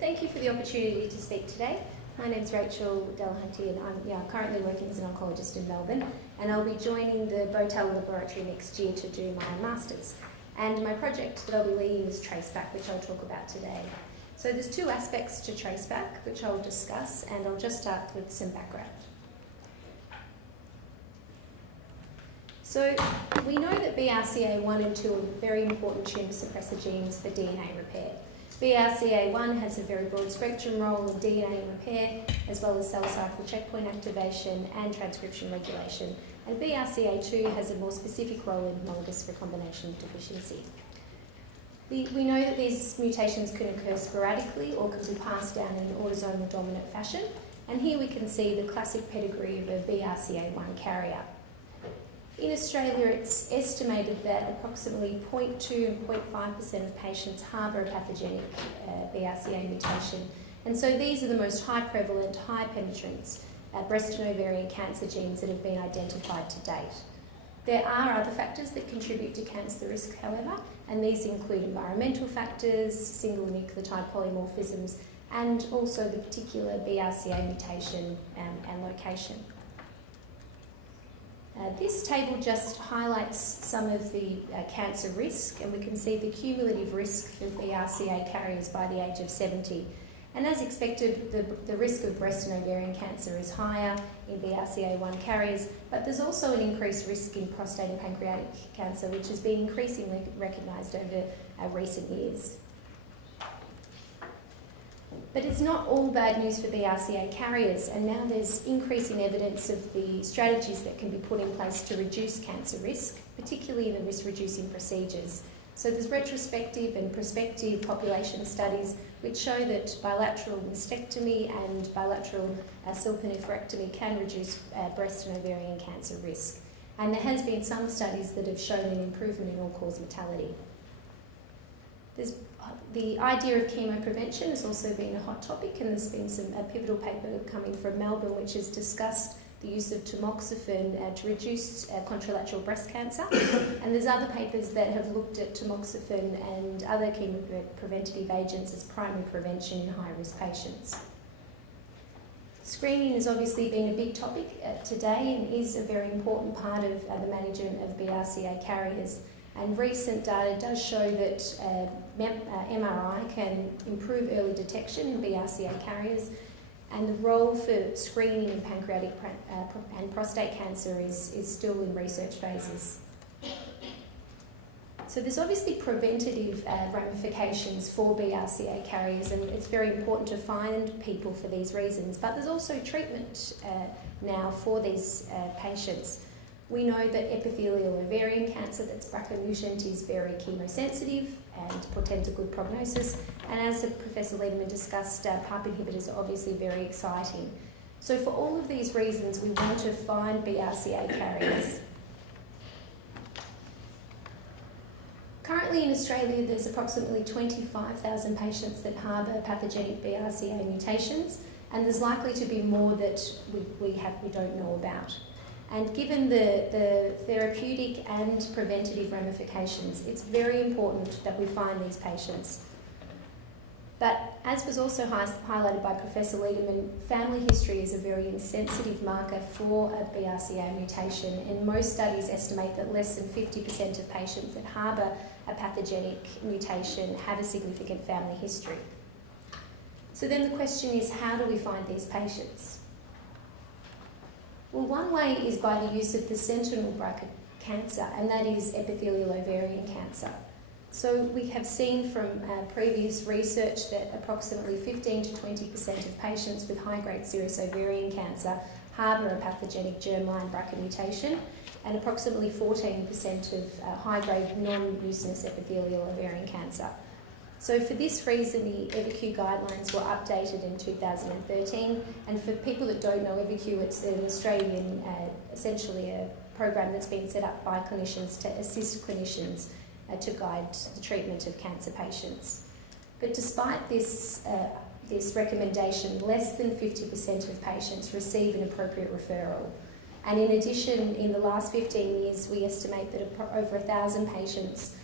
thank you for the opportunity to speak today. My name is Rachel Delahunty and I'm currently working as an oncologist in Melbourne, and I'll be joining the Botel Laboratory next year to do my Masters. And my project that I'll be leading is Traceback, which I'll talk about today. So there's two aspects to Traceback, which I'll discuss, and I'll just start with some background. So we know that BRCA1 and 2 are very important tumour suppressor genes for DNA repair. BRCA1 has a very broad spectrum role in DNA repair, as well as cell cycle checkpoint activation and transcription regulation. And BRCA2 has a more specific role in homologous recombination deficiency. We know that these mutations can occur sporadically or can be passed down in an autosomal dominant fashion. And here we can see the classic pedigree of a BRCA1 carrier. In Australia, it's estimated that approximately 0.2 and 0.5% of patients harbour a pathogenic BRCA mutation. And so these are the most high prevalent, high penetrance breast and ovarian cancer genes that have been identified to date. There are other factors that contribute to cancer risk, however, and these include environmental factors, single nucleotide polymorphisms, and also the particular BRCA mutation and location. This table just highlights some of the cancer risk, and we can see the cumulative risk for BRCA carriers by the age of 70. And as expected, the risk of breast and ovarian cancer is higher in BRCA1 carriers, but there's also an increased risk in prostate and pancreatic cancer, which has been increasingly recognised over recent years. But it's not all bad news for BRCA carriers, and now there's increasing evidence of the strategies that can be put in place to reduce cancer risk, particularly in the risk-reducing procedures. So there's retrospective and prospective population studies which show that bilateral mastectomy and bilateral sulpinephrectomy can reduce breast and ovarian cancer risk. And there has been some studies that have shown an improvement in all-cause mortality. The idea of chemoprevention has also been a hot topic, and there's been a pivotal paper coming from Melbourne which has discussed the use of tamoxifen to reduce contralateral breast cancer. And there's other papers that have looked at tamoxifen and other chemopreventative agents as primary prevention in high-risk patients. Screening has obviously been a big topic today and is a very important part of the management of BRCA carriers. And recent data does show that MRI can improve early detection in BRCA carriers, and the role for screening in pancreatic and prostate cancer is still in research phases. So there's obviously preventative ramifications for BRCA carriers, and it's very important to find people for these reasons. But there's also treatment now for these patients. We know that epithelial ovarian cancer that's BRCA mutant is very chemosensitive and portends a good prognosis. And as Professor Lederman discussed, PARP inhibitors are obviously very exciting. So for all of these reasons, we want to find BRCA carriers. Currently in Australia, there's approximately 25,000 patients that harbour pathogenic BRCA mutations, and there's likely to be more that we don't know about. And given the therapeutic and preventative ramifications, it's very important that we find these patients. But as was also highlighted by Professor Lederman, family history is a very insensitive marker for a BRCA mutation, and most studies estimate that less than 50% of patients that harbour a pathogenic mutation have a significant family history. So then the question is, how do we find these patients? Well, one way is by the use of the sentinel BRCA cancer, and that is epithelial ovarian cancer. So we have seen from previous research that approximately 15 to 20% of patients with high-grade serous ovarian cancer harbour a pathogenic germline BRCA mutation, and approximately 14% of high-grade non-mucinous epithelial ovarian cancer. So for this reason, the EVIQ guidelines were updated in 2013, and for people that don't know EVIQ, it's an Australian, essentially a program that's been set up by clinicians to assist clinicians to guide the treatment of cancer patients. But despite this recommendation, less than 50% of patients receive an appropriate referral. And in addition, in the last 15 years, we estimate that over 1,000 patients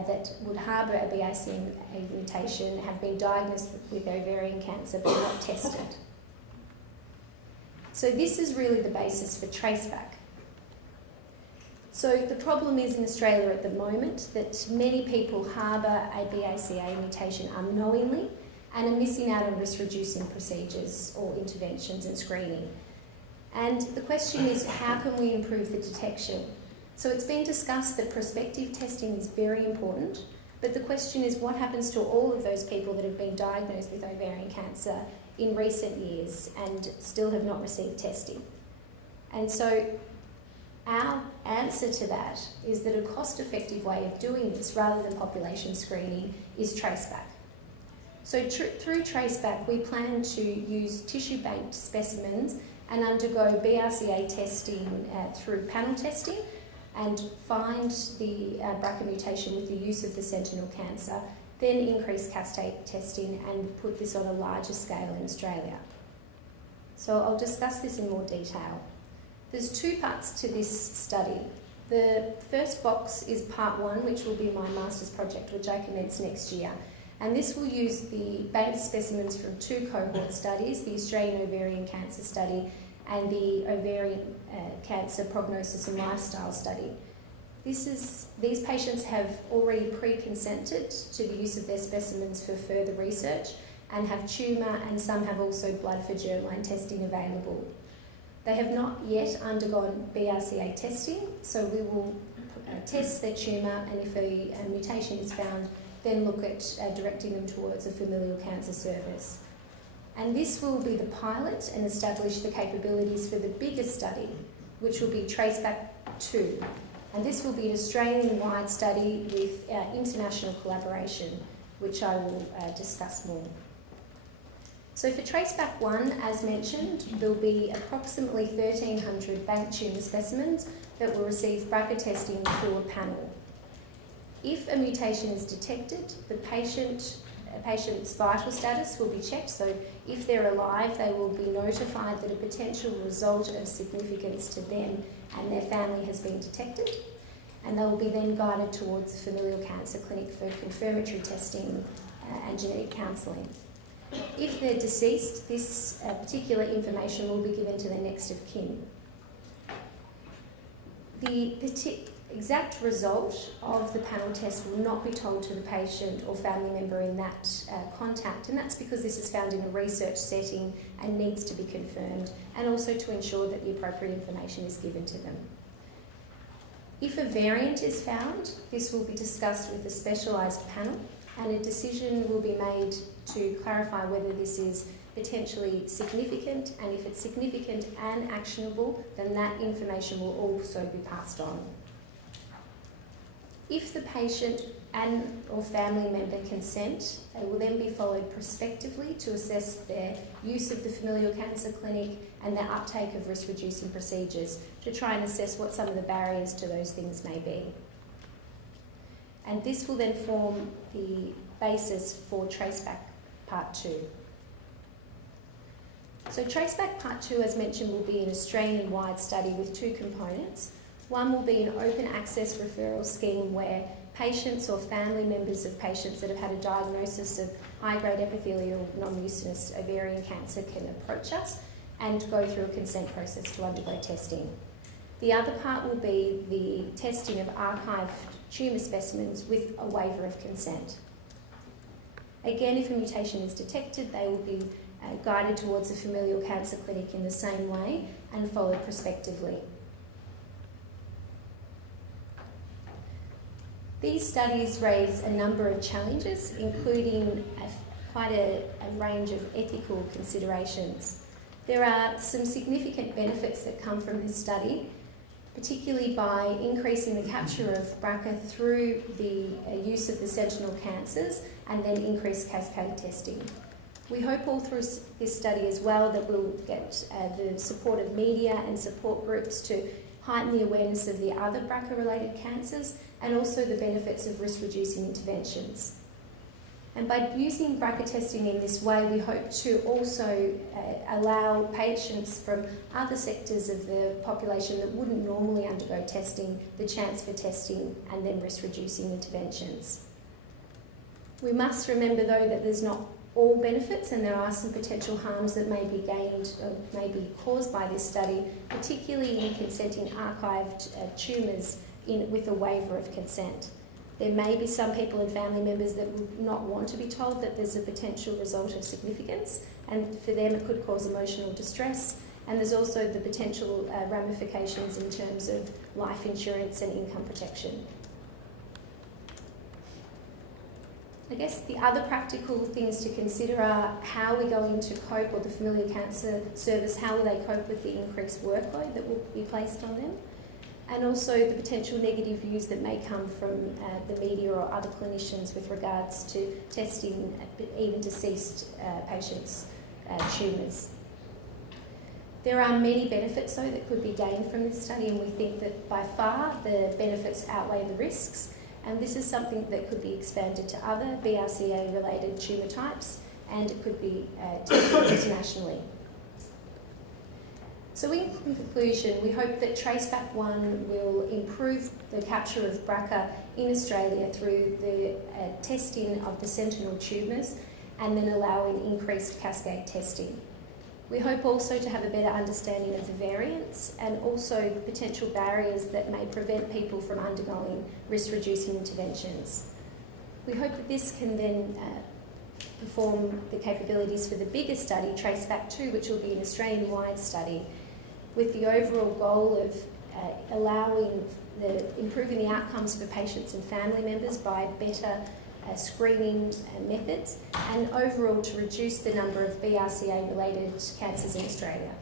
that would harbour a BRCA mutation have been diagnosed with ovarian cancer but not tested. So this is really the basis for Traceback. So the problem is in Australia at the moment that many people harbour a BRCA mutation unknowingly and are missing out on risk-reducing procedures or interventions and screening. And the question is, how can we improve the detection? So it's been discussed that prospective testing is very important, but the question is what happens to all of those people that have been diagnosed with ovarian cancer in recent years and still have not received testing? And so our answer to that is that a cost-effective way of doing this, rather than population screening, is Traceback. So through Traceback, we plan to use tissue-banked specimens and undergo BRCA testing through panel testing and find the BRCA mutation with the use of the sentinel cancer, then increase cascade testing and put this on a larger scale in Australia. So I'll discuss this in more detail. There's two parts to this study. The first box is part one, which will be my master's project, which I commence next year. And this will use the banked specimens from two cohort studies, the Australian Ovarian Cancer Study and the Ovarian Cancer Prognosis and Lifestyle Study. These patients have already pre-consented to the use of their specimens for further research and have tumour, and some have also blood for germline testing available. They have not yet undergone BRCA testing, so we will test their tumour, and if a mutation is found, then look at directing them towards a familial cancer service. And this will be the pilot and establish the capabilities for the bigger study, which will be Traceback 2. And this will be an Australian-wide study with international collaboration, which I will discuss more. So for Traceback 1, as mentioned, there'll be approximately 1,300 banked tumour specimens that will receive BRCA testing through a panel. If a mutation is detected, the patient's vital status will be checked. So if they're alive, they will be notified that a potential result of significance to them and their family has been detected, and they will be then guided towards the familial cancer clinic for confirmatory testing and genetic counselling. If they're deceased, this particular information will be given to their next of kin. The exact result of the panel test will not be told to the patient or family member in that contact, and that's because this is found in a research setting and needs to be confirmed, and also to ensure that the appropriate information is given to them. If a variant is found, this will be discussed with a specialised panel, and a decision will be made to clarify whether this is potentially significant, and if it's significant and actionable, then that information will also be passed on. If the patient and or family member consent, they will then be followed prospectively to assess their use of the familial cancer clinic and their uptake of risk-reducing procedures to try and assess what some of the barriers to those things may be. And this will then form the basis for Traceback Part 2. So Traceback Part 2, as mentioned, will be an Australian-wide study with two components. One will be an open access referral scheme where patients or family members of patients that have had a diagnosis of high-grade epithelial non-mucinous ovarian cancer can approach us and go through a consent process to undergo testing. The other part will be the testing of archived tumour specimens with a waiver of consent. Again, if a mutation is detected, they will be guided towards a familial cancer clinic in the same way and followed prospectively. These studies raise a number of challenges, including quite a range of ethical considerations. There are some significant benefits that come from this study, particularly by increasing the capture of BRCA through the use of the sentinel cancers and then increased cascade testing. We hope all through this study as well that we'll get the support of media and support groups to heighten the awareness of the other BRCA-related cancers and also the benefits of risk-reducing interventions. And by using BRCA testing in this way, we hope to also allow patients from other sectors of the population that wouldn't normally undergo testing the chance for testing and then risk-reducing interventions. We must remember, though, that there's not all benefits, and there are some potential harms that may be gained or may be caused by this study, particularly in consenting archived tumours with a waiver of consent. There may be some people and family members that would not want to be told that there's a potential result of significance, and for them it could cause emotional distress. And there's also the potential ramifications in terms of life insurance and income protection. I guess the other practical things to consider are how we're going to cope, or the Familial Cancer Service, how will they cope with the increased workload that will be placed on them, and also the potential negative views that may come from the media or other clinicians with regards to testing even deceased patients' tumours. There are many benefits, though, that could be gained from this study, and we think that by far the benefits outweigh the risks. And this is something that could be expanded to other BRCA-related tumour types, and it could be tested internationally. So in conclusion, we hope that Traceback 1 will improve the capture of BRCA in Australia through the testing of the sentinel tumours and then allowing increased cascade testing. We hope also to have a better understanding of the variants and also potential barriers that may prevent people from undergoing risk-reducing interventions. We hope that this can then perform the capabilities for the bigger study, Traceback 2, which will be an Australian-wide study, with the overall goal of improving the outcomes for patients and family members by better screening methods, and overall to reduce the number of BRCA-related cancers in Australia.